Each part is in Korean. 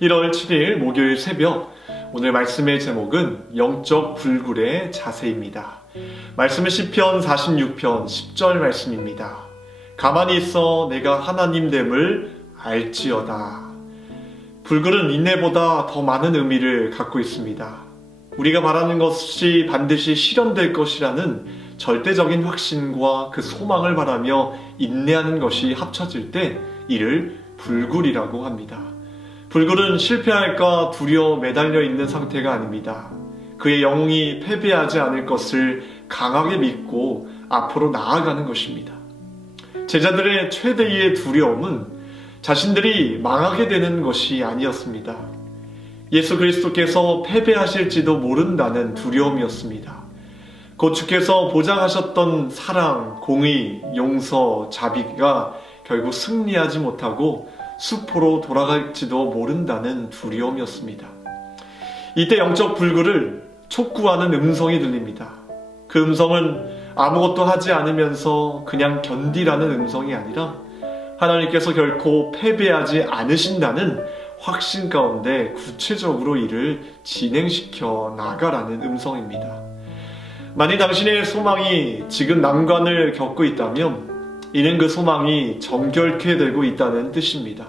1월 7일 목요일 새벽, 오늘 말씀의 제목은 영적 불굴의 자세입니다. 말씀은 시편 46편 10절 말씀입니다. 가만히 있어 내가 하나님 됨을 알지어다. 불굴은 인내보다 더 많은 의미를 갖고 있습니다. 우리가 바라는 것이 반드시 실현될 것이라는 절대적인 확신과 그 소망을 바라며 인내하는 것이 합쳐질 때 이를 불굴이라고 합니다. 불굴은 실패할까 두려워 매달려 있는 상태가 아닙니다. 그의 영웅이 패배하지 않을 것을 강하게 믿고 앞으로 나아가는 것입니다. 제자들의 최대의 두려움은 자신들이 망하게 되는 것이 아니었습니다. 예수 그리스도께서 패배하실지도 모른다는 두려움이었습니다. 곧 주께서 보장하셨던 사랑, 공의, 용서, 자비가 결국 승리하지 못하고 수포로 돌아갈지도 모른다는 두려움이었습니다. 이때 영적 불굴을 촉구하는 음성이 들립니다. 그 음성은 아무것도 하지 않으면서 그냥 견디라는 음성이 아니라 하나님께서 결코 패배하지 않으신다는 확신 가운데 구체적으로 이를 진행시켜 나가라는 음성입니다. 만일 당신의 소망이 지금 난관을 겪고 있다면 이는 그 소망이 정결케 되고 있다는 뜻입니다.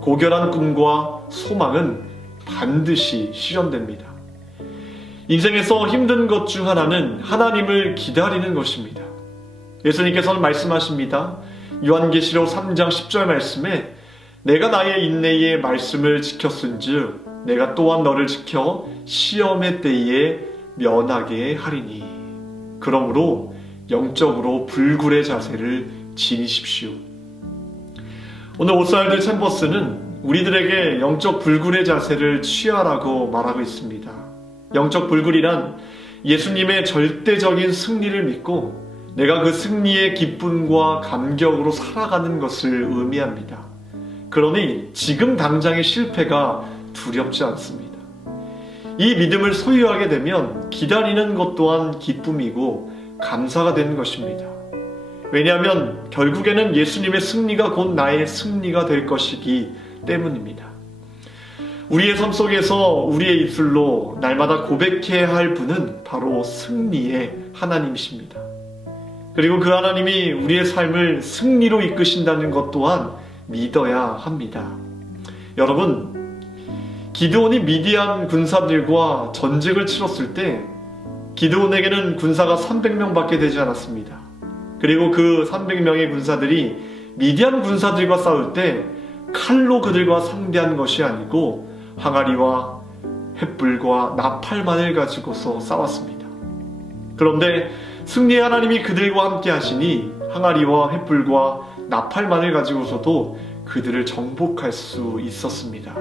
고결한 꿈과 소망은 반드시 실현됩니다. 인생에서 힘든 것 중 하나는 하나님을 기다리는 것입니다. 예수님께서는 말씀하십니다. 요한계시록 3장 10절 말씀에 내가 나의 인내의 말씀을 지켰은즉 내가 또한 너를 지켜 시험의 때에 면하게 하리니. 그러므로 영적으로 불굴의 자세를 지니십시오. 오늘 오스왈드 챔버스는 우리들에게 영적 불굴의 자세를 취하라고 말하고 있습니다. 영적 불굴이란 예수님의 절대적인 승리를 믿고 내가 그 승리의 기쁨과 감격으로 살아가는 것을 의미합니다. 그러니 지금 당장의 실패가 두렵지 않습니다. 이 믿음을 소유하게 되면 기다리는 것 또한 기쁨이고 감사가 되는 것입니다. 왜냐하면 결국에는 예수님의 승리가 곧 나의 승리가 될 것이기 때문입니다. 우리의 삶 속에서 우리의 입술로 날마다 고백해야 할 분은 바로 승리의 하나님이십니다. 그리고 그 하나님이 우리의 삶을 승리로 이끄신다는 것 또한 믿어야 합니다. 여러분, 기드온이 미디안 군사들과 전쟁을 치렀을 때 기드온에게는 군사가 300명밖에 되지 않았습니다. 그리고 그 300명의 군사들이 미디안 군사들과 싸울 때 칼로 그들과 상대한 것이 아니고 항아리와 횃불과 나팔만을 가지고서 싸웠습니다. 그런데 승리의 하나님이 그들과 함께 하시니 항아리와 횃불과 나팔만을 가지고서도 그들을 정복할 수 있었습니다.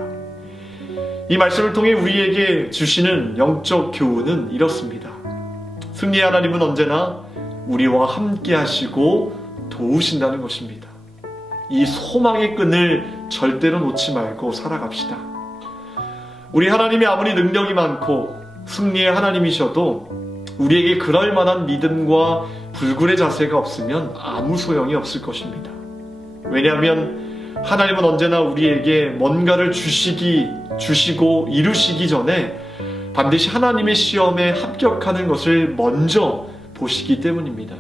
이 말씀을 통해 우리에게 주시는 영적 교훈은 이렇습니다. 승리의 하나님은 언제나 우리와 함께 하시고 도우신다는 것입니다. 이 소망의 끈을 절대로 놓지 말고 살아갑시다. 우리 하나님이 아무리 능력이 많고 승리의 하나님이셔도 우리에게 그럴 만한 믿음과 불굴의 자세가 없으면 아무 소용이 없을 것입니다. 왜냐하면 하나님은 언제나 우리에게 뭔가를 주시고 이루시기 전에 반드시 하나님의 시험에 합격하는 것을 먼저 보시기 때문입니다.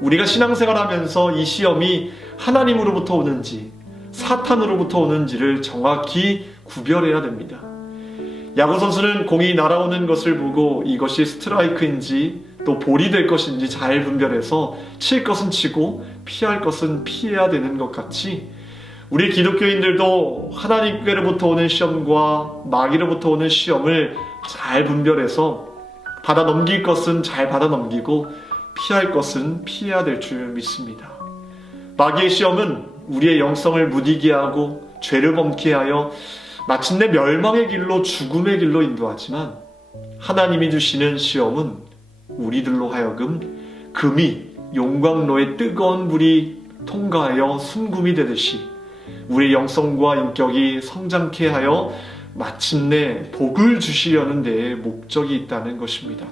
우리가 신앙생활하면서 이 시험이 하나님으로부터 오는지 사탄으로부터 오는지를 정확히 구별해야 됩니다. 야구선수는 공이 날아오는 것을 보고 이것이 스트라이크인지 또 볼이 될 것인지 잘 분별해서 칠 것은 치고 피할 것은 피해야 되는 것 같이 우리 기독교인들도 하나님께로부터 오는 시험과 마귀로부터 오는 시험을 잘 분별해서 받아 넘길 것은 잘 받아 넘기고 피할 것은 피해야 될 줄 믿습니다. 마귀의 시험은 우리의 영성을 무디게 하고 죄를 범케 하여 마침내 멸망의 길로 죽음의 길로 인도하지만 하나님이 주시는 시험은 우리들로 하여금 금이 용광로의 뜨거운 불이 통과하여 순금이 되듯이 우리의 영성과 인격이 성장케 하여 마침내 복을 주시려는 데에 목적이 있다는 것입니다.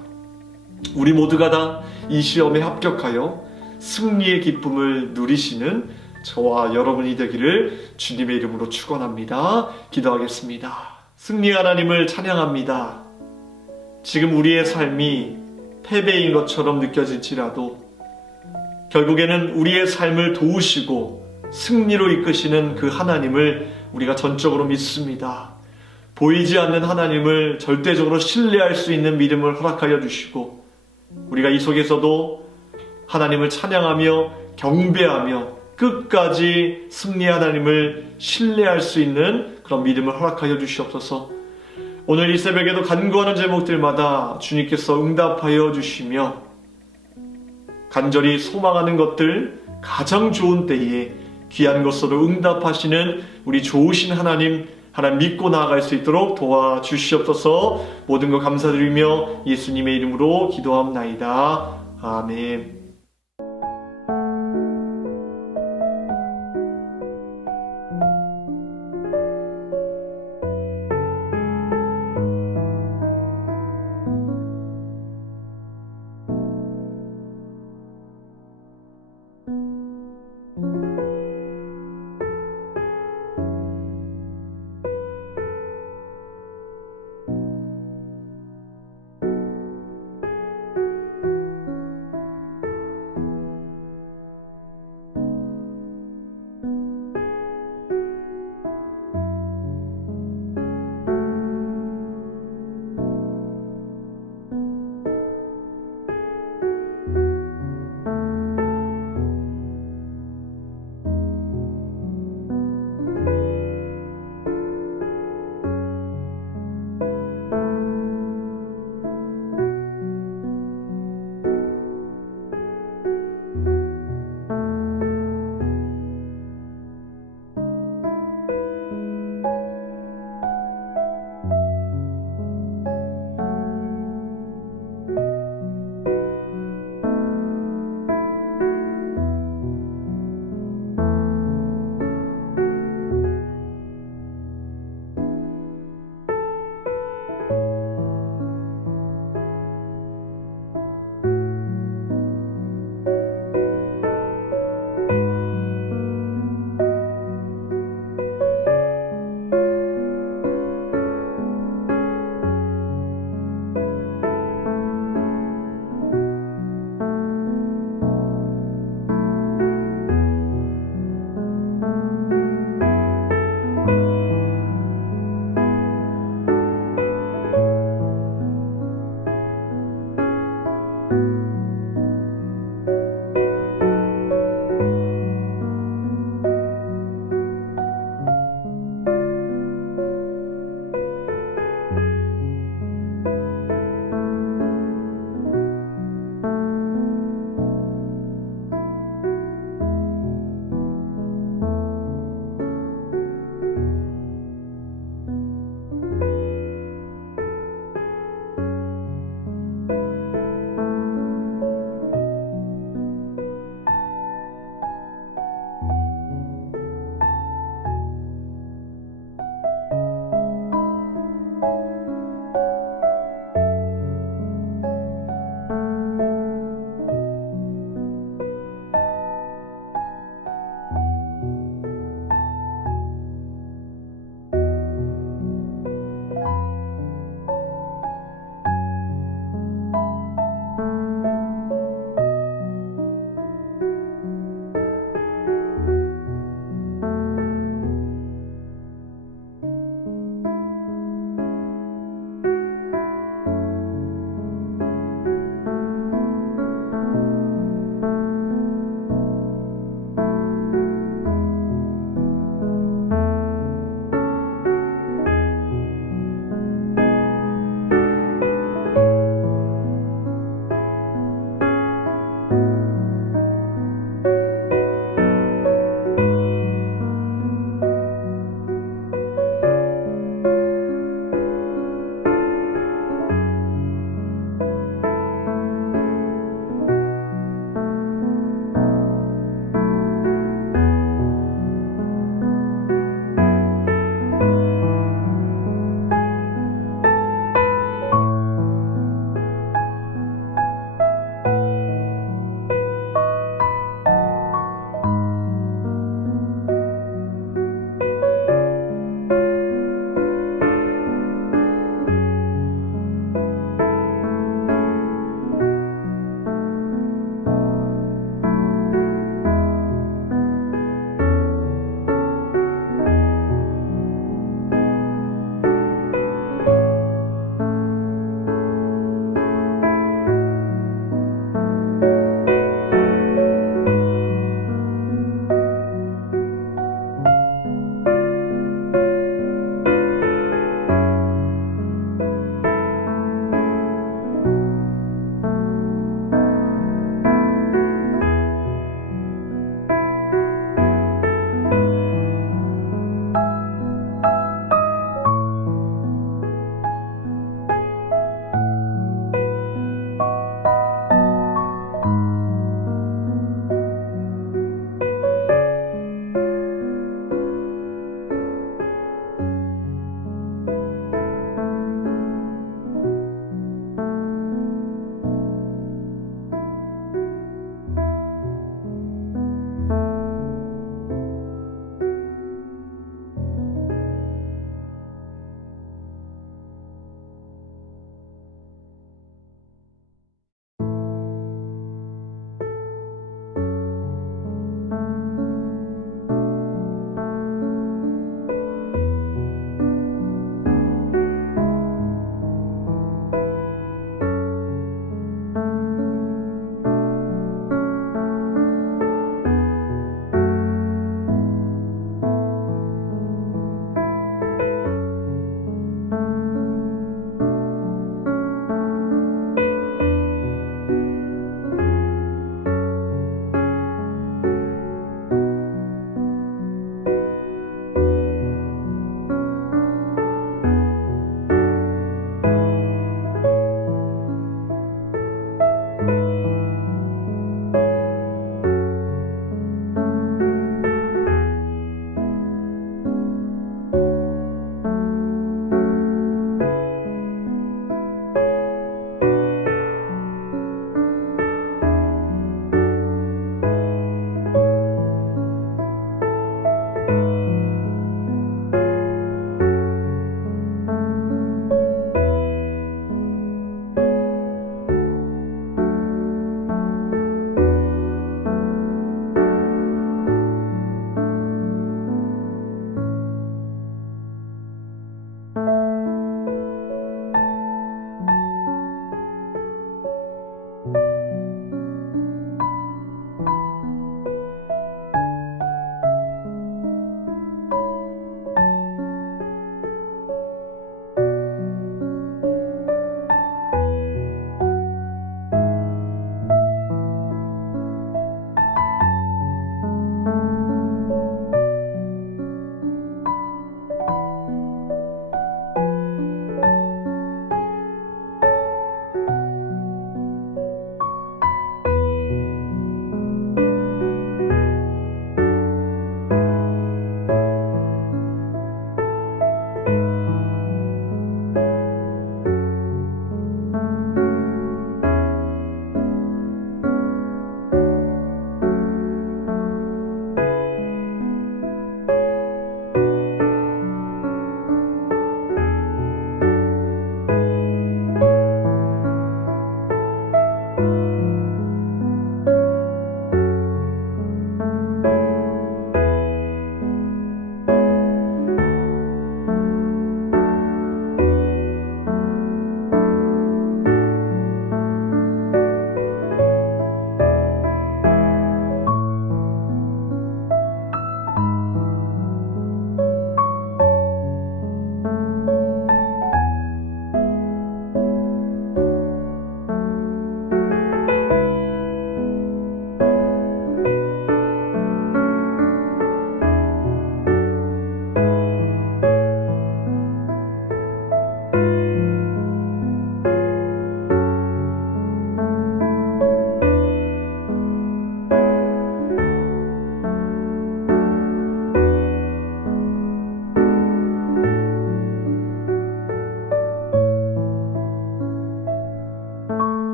우리 모두가 다 이 시험에 합격하여 승리의 기쁨을 누리시는 저와 여러분이 되기를 주님의 이름으로 축원합니다. 기도하겠습니다. 승리 하나님을 찬양합니다. 지금 우리의 삶이 패배인 것처럼 느껴질지라도 결국에는 우리의 삶을 도우시고 승리로 이끄시는 그 하나님을 우리가 전적으로 믿습니다. 보이지 않는 하나님을 절대적으로 신뢰할 수 있는 믿음을 허락하여 주시고 우리가 이 속에서도 하나님을 찬양하며 경배하며 끝까지 승리 하나님을 신뢰할 수 있는 그런 믿음을 허락하여 주시옵소서. 오늘 이 새벽에도 간구하는 제목들마다 주님께서 응답하여 주시며 간절히 소망하는 것들 가장 좋은 때에 귀한 것으로 응답하시는 우리 좋으신 하나님 믿고 나아갈 수 있도록 도와주시옵소서. 모든 것 감사드리며 예수님의 이름으로 기도합나이다. 아멘.